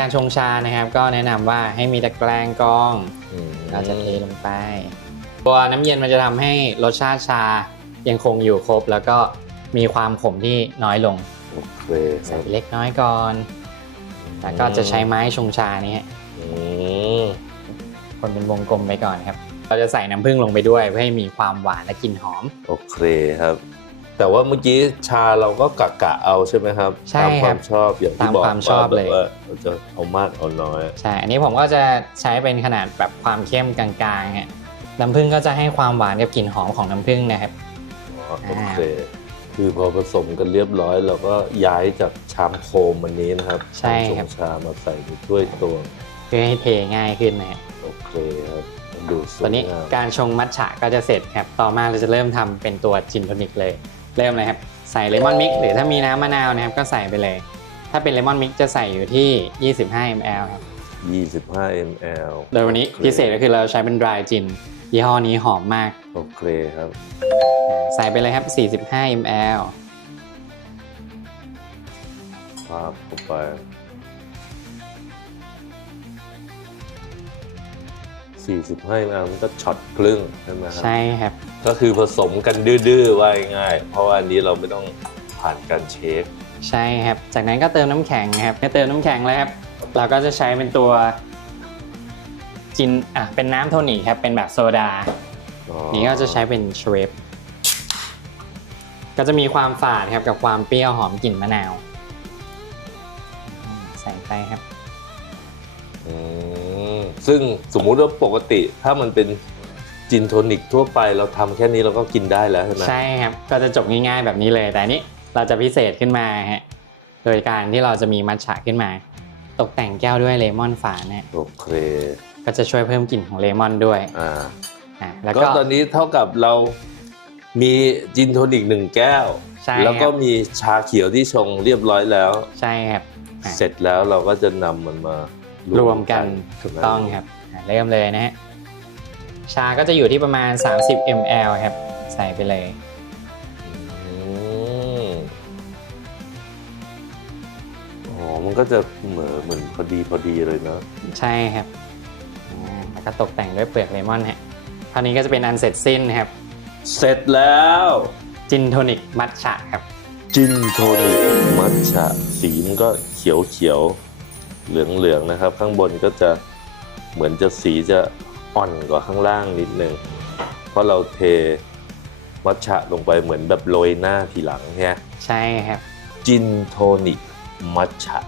การชงชานะครับ ก็แนะนำว่าให้มีตะแกรงกรองอืมเราจะเทลงไป ตัวน้ำเย็นมันจะทำให้รสชาติชายังคงอยู่ครบ แล้วก็มีความขมที่น้อยลงโอเคคใส่รับเล็กน้อยก่อน แล้วก็จะใช้ไม้ชงชานี้ฮะอืมคนเป็นวงกลมไปก่อนครับ เราจะใส่น้ำผึ้งลงไปด้วยเพื่อให้มีความหวานและกลิ่นหอม โอเคครับ แต่ว่าเมื่อกี้ชาเราก็กะกะเอาใช่ไหมครับใช่ตามคครัวาบมชอบอย่างที่ตามบอกความชอบเลย ว่าแบบว่าเราจะเอามากเอาน้อย ใช่ อันนี้ผมก็จะใช้เป็นขนาดแบบความเข้มกลางๆฮะน้ำผึ้งก็จะให้ความหวานกับกลิ่นหอมของน้ำผึ้งนะครับ อ๋อโอเค คือพอผสมกันเรียบร้อยเราก็ย้ายจากชามโคมอันนี้นะครับใช่ชามครับชามาใส่ในถ้วยตวงเพื่อให้เทง่ายขึ้นนะฮะโอเคครับ ดูสตวอยนนี้งามการชงมัทฉะก็จะเสร็จครับ ต่อมาเราจะเริ่มทำเป็นตัวจินโทนิกเลย เริ่มเลยครับ ใส่เลมอนมิกซ์หรือถ้ามีน้ำมะนาวนะครับก็ใส่ไปเลย ถ้าเป็นเลมอนมิกซ์จะใส่อยู่ที่ 25 ml ครับ 25 ml โดยวันนี้พิเศษก็คือเราใช้เป็น dry gin ยี่ห้อนี้หอมมาก โอเคครับ ใส่ไปเลยครับ 45 ml ภาพเข้าไป 45 ml มันก็ช็อตครึ่งใช่ไหมครับใช่ครับ ก็คือผสมกันดื้อๆว่าง่ายๆเพราะว่าอันนี้เราไม่ต้องผ่านการเช็คใช่ครับ จากนั้นก็เติมน้ำแข็งครับก็เติมน้ำแข็งเลยครับ เราก็จะใช้เป็นตัวจินอะเป็นน้ำโทนิกครับ เป็นแบบโซดาอ๋อนี่ก็จะใช้เป็นเชเวฟก็จะมีความฝาดครับกับความเปรี้ยวหอมกลิ่นมะนาวอืมใส่ไปครับ อืม ซึ่งสมมุติว่าปกติถ้ามันเป็นจินโทนิกทั่วไปเราทำแค่นี้เราก็กินได้แล้วใช่ไหมใช่ครับ ก็จะจบง่ายๆแบบนี้เลย แต่อันนี้เราจะพิเศษขึ้นมาฮะโดยการที่เราจะมีมัทฉะขึ้นมา ตกแต่งแก้วด้วยเลมอนฝาเนี่ยโอเค ก็จะช่วยเพิ่มกลิ่นของเลมอนด้วยอ่าอะแล้วก็ก็ตอนนี้เท่ากับเรามีจินโทนิกหนึ่งแก้วใช่แล้วก็ครับมีชาเขียวที่ชงเรียบร้อยแล้ว ใช่ครับอะเสร็จแล้วเราก็จะนำมันมา รวมกันถูกต้องครับอะเริ่มเลยนะฮะชาก็จะอยู่ที่ประมาณ 30 ml ครับ ใส่ไปเลยอืมอ๋อ มันก็จะเหมือนเหมือนพอดีพอดีเลยเนาะใช่ครับอ่าแล้วก็ตกแต่งด้วยเปลือกเลมอนฮะคราวนี้ก็จะเป็นอันเสร็จสิ้นนะครับ เสร็จแล้ว จินโทนิกมัทฉะครับ จินโทนิกมัทฉะสีมันก็เขียวเขียว เหลืองเหลืองๆนะครับ ข้างบนก็จะเหมือนจะสีจะอ่อนกว่าข้างล่างนิดนึงเพราะเราเทมัทฉะลงไปเหมือนแบบโรยหน้าทีหลังใช่ไหมใช่ครับจินโทนิกมัทฉะ